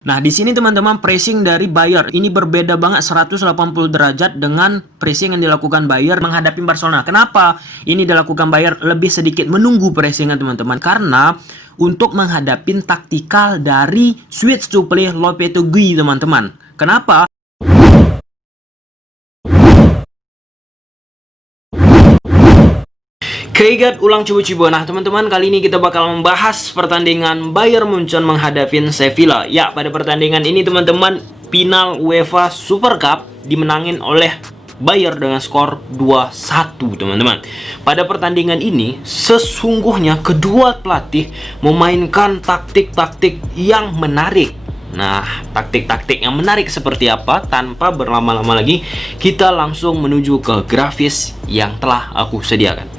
Nah, di sini teman-teman pressing dari Bayer ini berbeda banget 180 derajat dengan pressing yang dilakukan Bayer menghadapi Barcelona. Kenapa ini dilakukan Bayer lebih sedikit menunggu pressingnya teman-teman? Karena untuk menghadapi taktikal dari switch to play Lopetegui teman-teman. Kenapa? Kegat ulang cubu-cubu. Nah teman-teman, kali ini kita bakal membahas pertandingan Bayern Munchen menghadapi Sevilla. Ya, pada pertandingan ini teman-teman, final UEFA Super Cup dimenangin oleh Bayern dengan skor 2-1 teman-teman. Pada pertandingan ini sesungguhnya kedua pelatih memainkan taktik-taktik yang menarik. Nah, taktik-taktik yang menarik seperti apa? Tanpa berlama-lama lagi, kita langsung menuju ke grafis yang telah aku sediakan.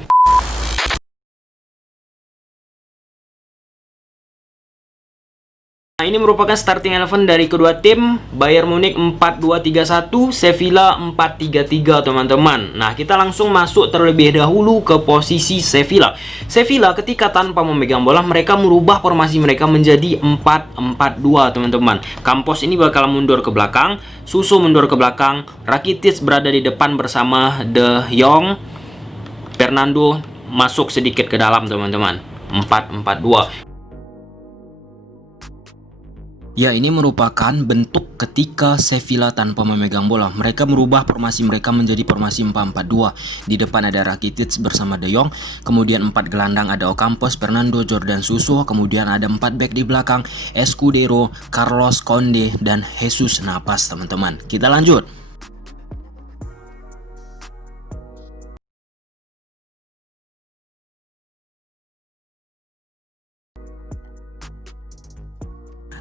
Nah, ini merupakan starting eleven dari kedua tim. Bayern Munich 4-2-3-1, Sevilla 4-3-3 teman-teman. Nah, kita langsung masuk terlebih dahulu ke posisi Sevilla. Sevilla ketika tanpa memegang bola, mereka merubah formasi mereka menjadi 4-4-2 teman-teman. Campos ini bakal mundur ke belakang, Suso mundur ke belakang, Rakitic berada di depan bersama De Jong, Fernando masuk sedikit ke dalam teman-teman. 4-4-2. Ya, ini merupakan bentuk ketika Sevilla tanpa memegang bola. Mereka merubah formasi mereka menjadi formasi 4-4-2. Di depan ada Rakitic bersama De Jong. Kemudian 4 gelandang ada Ocampos, Fernando, Jordan Suso. Kemudian ada 4 back di belakang, Escudero, Carlos Conde, dan Jesus Navas teman-teman. Kita lanjut.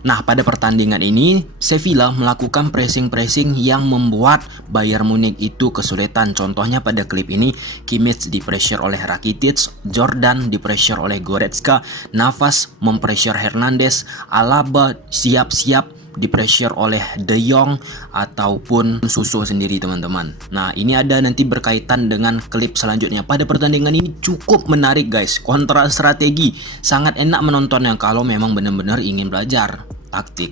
Nah, pada pertandingan ini, Sevilla melakukan pressing-pressing yang membuat Bayern Munich itu kesulitan. Contohnya pada klip ini, Kimmich di-pressure oleh Rakitic, Jordan di-pressure oleh Goretzka, Navas mempressure Hernandez, Alaba siap-siap di-pressure oleh De Jong ataupun Suso sendiri teman-teman. Nah, ini ada nanti berkaitan dengan klip selanjutnya. Pada pertandingan ini cukup menarik guys, kontra strategi, sangat enak menontonnya kalau memang benar-benar ingin belajar taktik.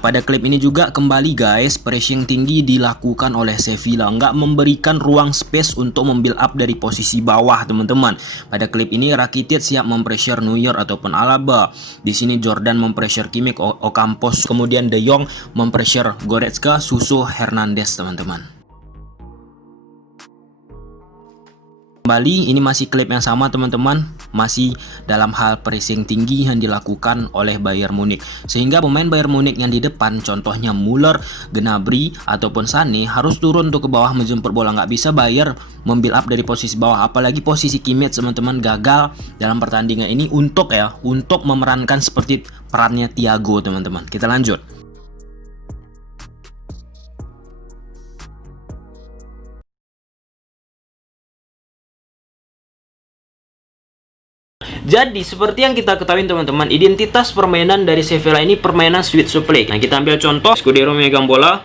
Pada klip ini juga kembali guys, pressing tinggi dilakukan oleh Sevilla, nggak memberikan ruang space untuk membuild up dari posisi bawah teman-teman. Pada klip ini Rakitic siap mempressure Neuer ataupun Alaba. Di sini Jordan mempressure Kimmich, Ocampos, kemudian De Jong mempressure Goretzka, Suso, Hernandez teman-teman. Kembali, ini masih klip yang sama teman-teman, masih dalam hal pressing tinggi yang dilakukan oleh Bayern Munich, sehingga pemain Bayern Munich yang di depan, contohnya Müller, Gnabry ataupun Sané harus turun untuk ke bawah menjemput bola. Nggak bisa Bayern membuild up dari posisi bawah, apalagi posisi Kimmich teman-teman gagal dalam pertandingan ini untuk memerankan seperti perannya Thiago teman-teman. Kita lanjut. Jadi seperti yang kita ketahui teman-teman, identitas permainan dari Sevilla ini permainan switch to play. Nah, kita ambil contoh, Escudero memegang bola.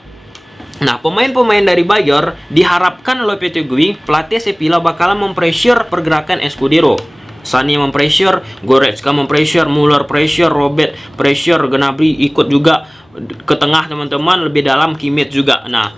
Nah, pemain-pemain dari Bayern diharapkan Lopetegui, pelatih Sevilla bakalan mempressure pergerakan Escudero. Sané mempressure, Goretzka mempressure, Müller pressure, Robert pressure, Gnabry ikut juga ke tengah teman-teman, lebih dalam Kimmich juga. Nah,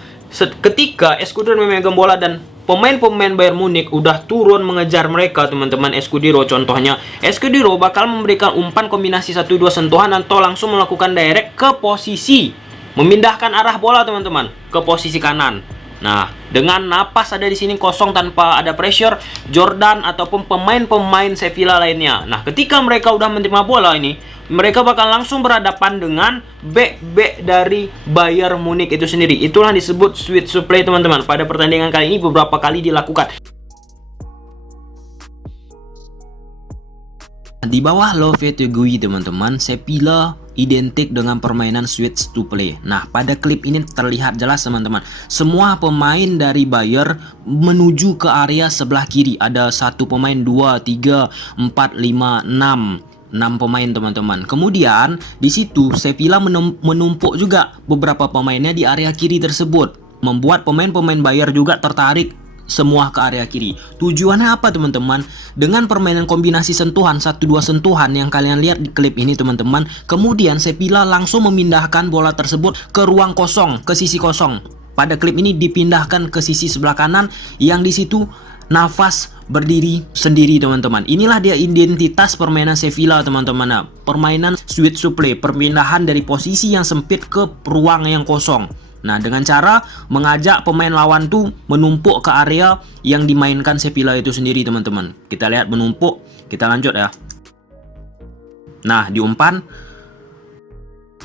ketika Escudero memegang bola dan pemain-pemain Bayern Munich udah turun mengejar mereka teman-teman, Escudero contohnya, Escudero bakal memberikan umpan kombinasi 1-2 sentuhan atau langsung melakukan direct ke posisi, memindahkan arah bola teman-teman ke posisi kanan. Nah, dengan napas ada di sini kosong tanpa ada pressure Jordan ataupun pemain-pemain Sevilla lainnya. Nah, ketika mereka udah menerima bola ini, mereka bakal langsung berhadapan dengan back dari Bayern Munich itu sendiri. Itulah disebut switch to play teman-teman. Pada pertandingan kali ini beberapa kali dilakukan. Di bawah Lopetegui teman-teman, Sevilla identik dengan permainan switch to play. Nah, pada klip ini terlihat jelas teman-teman, semua pemain dari Bayern menuju ke area sebelah kiri. Ada satu pemain, 2, 3, 4, 5, 6 pemain teman-teman. Kemudian di situ Sevilla menumpuk juga beberapa pemainnya di area kiri tersebut, membuat pemain-pemain Bayern juga tertarik semua ke area kiri. Tujuannya apa teman-teman? Dengan permainan kombinasi sentuhan 1-2 sentuhan yang kalian lihat di klip ini teman-teman, kemudian Sevilla langsung memindahkan bola tersebut ke ruang kosong, ke sisi kosong. Pada klip ini dipindahkan ke sisi sebelah kanan yang di situ Navas berdiri sendiri teman-teman. Inilah dia identitas permainan Sevilla teman-teman. Nah, permainan switch to play, perpindahan dari posisi yang sempit ke ruang yang kosong. Nah, dengan cara mengajak pemain lawan tuh menumpuk ke area yang dimainkan Sevilla itu sendiri teman-teman. Kita lihat menumpuk, kita lanjut ya. Nah, diumpan.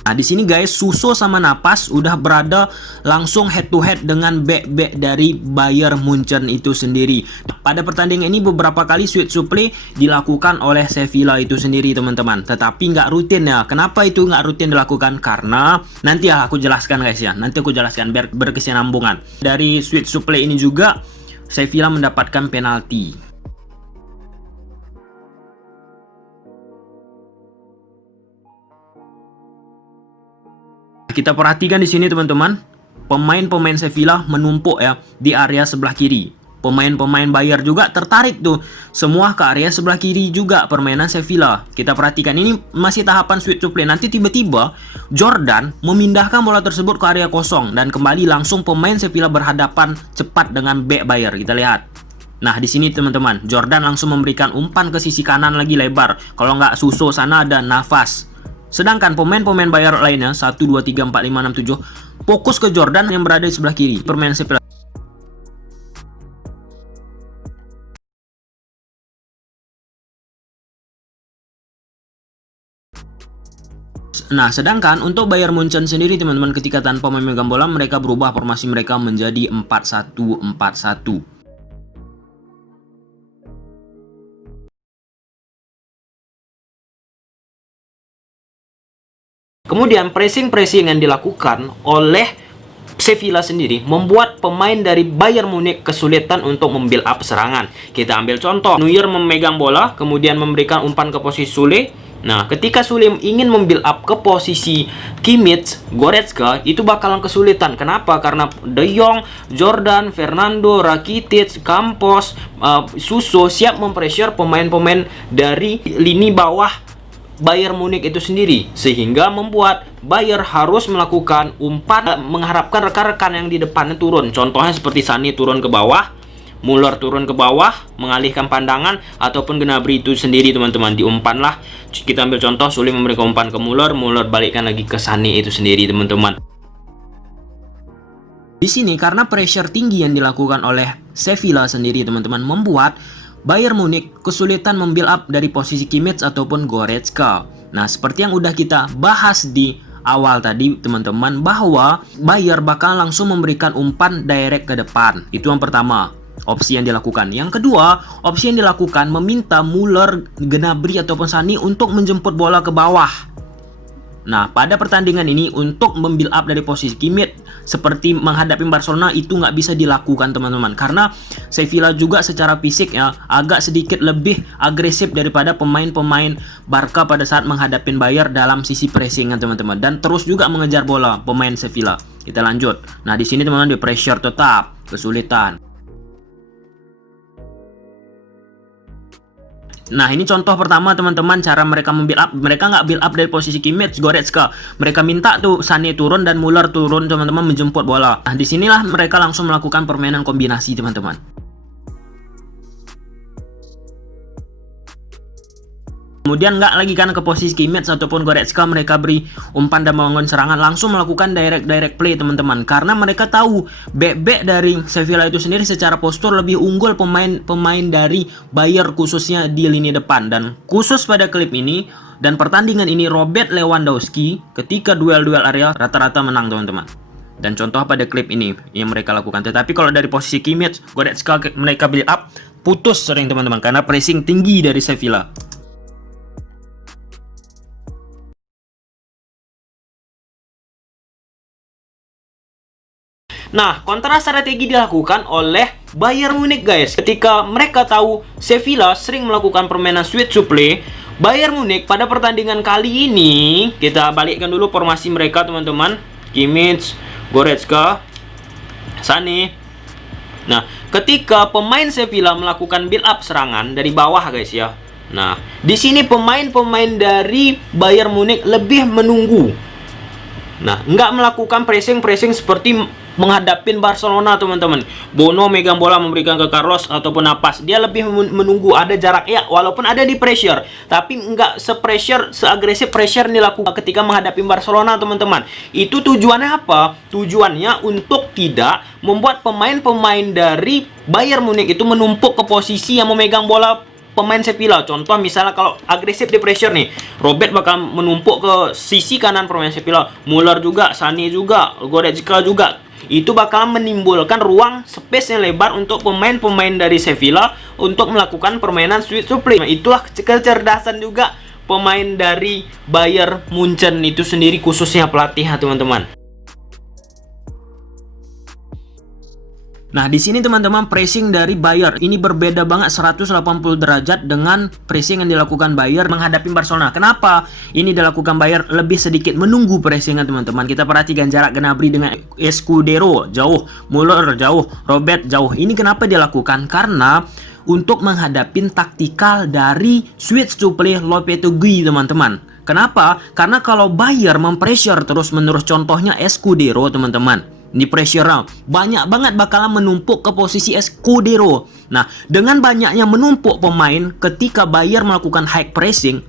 Nah, di sini guys, Suso sama Navas udah berada langsung head to head dengan back dari Bayern Munchen itu sendiri. Pada pertandingan ini beberapa kali switch to play dilakukan oleh Sevilla itu sendiri teman-teman. Tetapi nggak rutin ya. Kenapa itu nggak rutin dilakukan? Karena nanti ya aku jelaskan guys ya. Nanti aku jelaskan biar berkesinambungan. Dari switch to play ini juga Sevilla mendapatkan penalti. Kita perhatikan di sini teman-teman, pemain-pemain Sevilla menumpuk ya di area sebelah kiri. Pemain-pemain Bayern juga tertarik tuh semua ke area sebelah kiri juga permainan Sevilla. Kita perhatikan ini masih tahapan switch to play. Nanti tiba-tiba Jordan memindahkan bola tersebut ke area kosong dan kembali langsung pemain Sevilla berhadapan cepat dengan back Bayern. Kita lihat. Nah, di sini teman-teman, Jordan langsung memberikan umpan ke sisi kanan lagi lebar. Kalau nggak Suso sana ada Navas. Sedangkan pemain-pemain Bayern lainnya 1, 2, 3, 4, 5, 6, 7 fokus ke Jordan yang berada di sebelah kiri. Permainan Sevilla. Nah, sedangkan untuk Bayern Munchen sendiri teman-teman, ketika tanpa memegang bola mereka berubah formasi mereka menjadi 4-1-4-1. Kemudian pressing-pressing yang dilakukan oleh Sevilla sendiri membuat pemain dari Bayern Munich kesulitan untuk membuild up serangan. Kita ambil contoh, Neuer memegang bola, kemudian memberikan umpan ke posisi Sule. Nah, ketika Sule ingin membuild up ke posisi Kimmich, Goretzka, itu bakalan kesulitan. Kenapa? Karena De Jong, Jordan, Fernando, Rakitic, Campos, Suso siap mempressure pemain-pemain dari lini bawah Bayern Munich itu sendiri, sehingga membuat Bayern harus melakukan umpan mengharapkan rekan-rekan yang di depannya turun. Contohnya seperti Sané turun ke bawah, Müller turun ke bawah mengalihkan pandangan, ataupun Gnabry itu sendiri teman-teman diumpanlah. Kita ambil contoh, Sule memberikan umpan ke Müller, Müller balikkan lagi ke Sané itu sendiri teman-teman. Di sini karena pressure tinggi yang dilakukan oleh Sevilla sendiri teman-teman membuat Bayern Munich kesulitan membuild up dari posisi Kimmich ataupun Goretzka. Nah, seperti yang udah kita bahas di awal tadi teman-teman, bahwa Bayern bakal langsung memberikan umpan direct ke depan. Itu yang pertama, opsi yang dilakukan. Yang kedua, opsi yang dilakukan meminta Müller, Gnabry ataupun Sané untuk menjemput bola ke bawah. Nah, pada pertandingan ini untuk membuild up dari posisi Kimmich seperti menghadapi Barcelona itu nggak bisa dilakukan teman-teman, karena Sevilla juga secara fisik ya agak sedikit lebih agresif daripada pemain-pemain Barca pada saat menghadapi Bayern dalam sisi pressing teman-teman, dan terus juga mengejar bola pemain Sevilla. Kita lanjut. Nah, di sini teman-teman di pressure tetap kesulitan. Nah, ini contoh pertama teman-teman cara mereka membuild up. Mereka nggak build up dari posisi Kimmich, Goretzka. Mereka minta tuh Sané turun dan Müller turun teman-teman menjemput bola. Nah, disinilah mereka langsung melakukan permainan kombinasi teman-teman. Kemudian nggak lagi kan ke posisi Kimmich ataupun Goretzka, mereka beri umpan dan membangun serangan, langsung melakukan direct play teman-teman, karena mereka tahu back dari Sevilla itu sendiri secara postur lebih unggul pemain dari Bayern khususnya di lini depan. Dan khusus pada klip ini dan pertandingan ini Robert Lewandowski ketika duel-duel area rata-rata menang teman-teman. Dan contoh pada klip ini yang mereka lakukan. Tetapi kalau dari posisi Kimmich, Goretzka mereka build up putus sering teman-teman karena pressing tinggi dari Sevilla. Nah, kontra strategi dilakukan oleh Bayern Munich guys. Ketika mereka tahu Sevilla sering melakukan permainan switch to play, Bayern Munich pada pertandingan kali ini, kita balikkan dulu formasi mereka teman-teman. Kimmich, Goretzka, Sané, Nah, ketika pemain Sevilla melakukan build up serangan dari bawah guys ya. Nah, di sini pemain-pemain dari Bayern Munich lebih menunggu. Nah, nggak melakukan pressing seperti menghadapin Barcelona, teman-teman. Bono megang bola memberikan ke Carlos ataupun Navas. Dia lebih menunggu, ada jarak ya, walaupun ada di pressure, tapi nggak seagresif pressure yang dilakukan ketika menghadapi Barcelona, teman-teman. Itu tujuannya apa? Tujuannya untuk tidak membuat pemain-pemain dari Bayern Munich itu menumpuk ke posisi yang memegang bola pemain Sevilla. Contoh misalnya kalau agresif di pressure nih, Robert bakal menumpuk ke sisi kanan pemain Sevilla, Muller juga, Sané juga, Goretzka juga. Itu bakal menimbulkan ruang space yang lebar untuk pemain-pemain dari Sevilla untuk melakukan permainan sweet supply. Nah, itulah kecerdasan juga pemain dari Bayern Munchen itu sendiri, khususnya pelatih, teman-teman. Nah, di sini teman-teman, pressing dari Bayern ini berbeda banget 180 derajat dengan pressing yang dilakukan Bayern menghadapi Barcelona. Kenapa ini dilakukan Bayern lebih sedikit menunggu pressingnya, teman-teman? Kita perhatikan jarak Gnabry dengan Escudero jauh, Muller jauh, Robert jauh. Ini kenapa dilakukan? Karena untuk menghadapi taktikal dari switch to play Lopetegui, teman-teman. Kenapa? Karena kalau Bayern mempressure terus-menerus, contohnya Escudero, teman-teman, di pressure round, banyak banget bakalan menumpuk ke posisi Escudero. Nah, dengan banyaknya menumpuk pemain, ketika Bayern melakukan high pressing,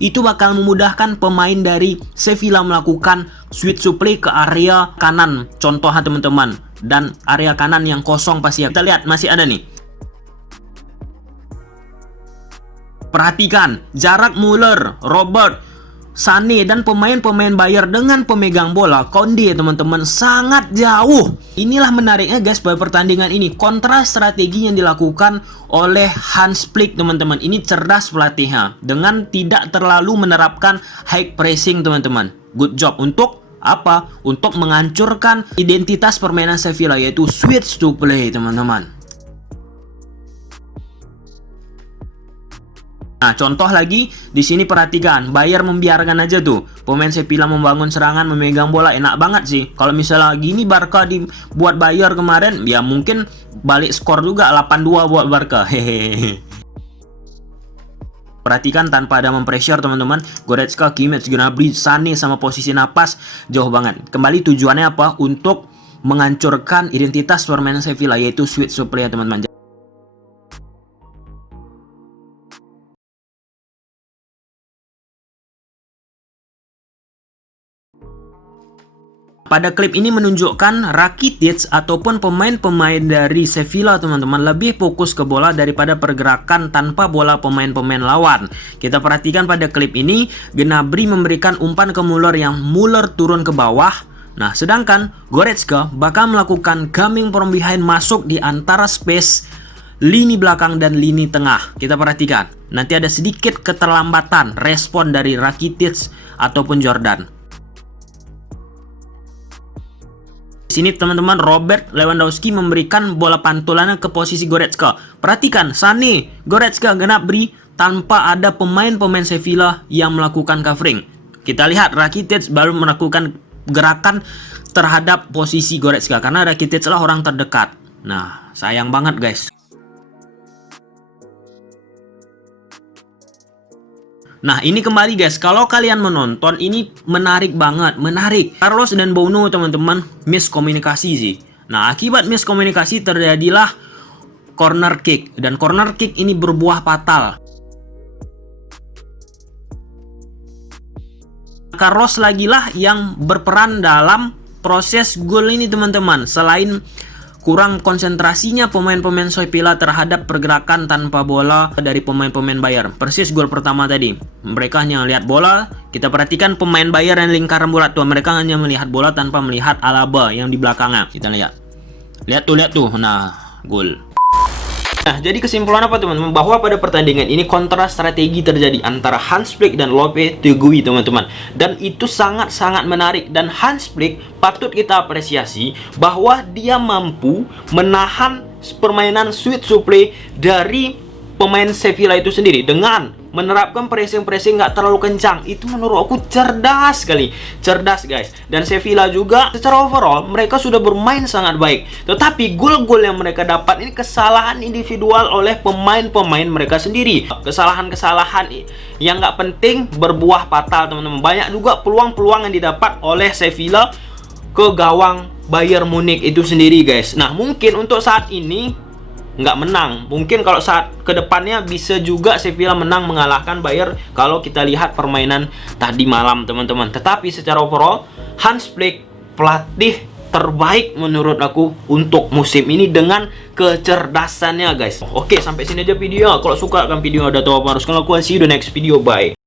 itu bakal memudahkan pemain dari Sevilla melakukan switch supply ke area kanan. Contohnya teman-teman, dan area kanan yang kosong pasti. Kita lihat masih ada nih. Perhatikan jarak Muller, Robert, Sané dan pemain-pemain Bayern dengan pemegang bola Koundé, teman-teman, sangat jauh. Inilah menariknya guys pada pertandingan ini, kontra strategi yang dilakukan oleh Hans Flick, teman-teman. Ini cerdas pelatihnya dengan tidak terlalu menerapkan high pressing, teman-teman. Good job. Untuk apa? Untuk menghancurkan identitas permainan Sevilla, yaitu switch to play, teman-teman. Nah, contoh lagi di sini, perhatikan Bayern membiarkan aja tuh pemain Sevilla membangun serangan, memegang bola, enak banget sih. Kalau misalnya gini Barca dibuat Bayern kemarin, ya mungkin balik skor juga 8-2 buat Barca. Hehehe. Perhatikan tanpa ada mempressure, teman-teman. Goretzka, Kimmich, Gnabry, Sané sama posisi Navas jauh banget. Kembali tujuannya apa? Untuk menghancurkan identitas permainan Sevilla, yaitu switch supply, teman-teman. Pada klip ini menunjukkan Rakitic ataupun pemain-pemain dari Sevilla, teman-teman, lebih fokus ke bola daripada pergerakan tanpa bola pemain-pemain lawan. Kita perhatikan pada klip ini, Gnabry memberikan umpan ke Muller yang Muller turun ke bawah. Nah, sedangkan Goretzka bakal melakukan coming from behind, masuk di antara space lini belakang dan lini tengah. Kita perhatikan, nanti ada sedikit keterlambatan respon dari Rakitic ataupun Jordan. Sini teman-teman, Robert Lewandowski memberikan bola pantulannya ke posisi Goretzka. Perhatikan, Sané, Goretzka, Gnabry tanpa ada pemain-pemain Sevilla yang melakukan covering. Kita lihat Rakitic baru melakukan gerakan terhadap posisi Goretzka karena Rakitic lah orang terdekat. Nah, sayang banget guys. Nah, ini kembali guys, kalau kalian menonton ini menarik banget, menarik. Carlos dan Bono, teman-teman, miskomunikasi sih. Nah, akibat miskomunikasi terjadilah corner kick, dan corner kick ini berbuah fatal. Carlos lagilah yang berperan dalam proses gol ini, teman-teman. Selain kurang konsentrasinya pemain-pemain Sevilla terhadap pergerakan tanpa bola dari pemain-pemain Bayern. Persis gol pertama tadi, mereka hanya lihat bola. Kita perhatikan pemain Bayern yang lingkaran bola tuh, mereka hanya melihat bola tanpa melihat Alaba yang di belakangnya. Kita lihat tuh, nah, gol. Nah, jadi kesimpulan apa teman-teman? Bahwa pada pertandingan ini kontra strategi terjadi antara Hans Flick dan Lopetegui, teman-teman. Dan itu sangat-sangat menarik. Dan Hans Flick patut kita apresiasi bahwa dia mampu menahan permainan switch supply dari pemain Sevilla itu sendiri dengan menerapkan pressing nggak terlalu kencang. Itu menurut aku cerdas sekali, cerdas guys. Dan Sevilla juga secara overall mereka sudah bermain sangat baik. Tetapi gol-gol yang mereka dapat ini kesalahan individual oleh pemain-pemain mereka sendiri. Kesalahan-kesalahan yang nggak penting berbuah fatal teman-teman. Banyak juga peluang-peluang yang didapat oleh Sevilla ke gawang Bayern Munich itu sendiri guys. Nah mungkin untuk saat ini nggak menang. Mungkin kalau saat kedepannya bisa juga Sevilla menang mengalahkan Bayern kalau kita lihat permainan tadi malam teman-teman. Tetapi secara overall Hans Flick pelatih terbaik menurut aku untuk musim ini dengan kecerdasannya guys. Oke, sampai sini aja video. Kalau suka kan video ada tahu apa harus kalian lakukan. See you the next video, bye.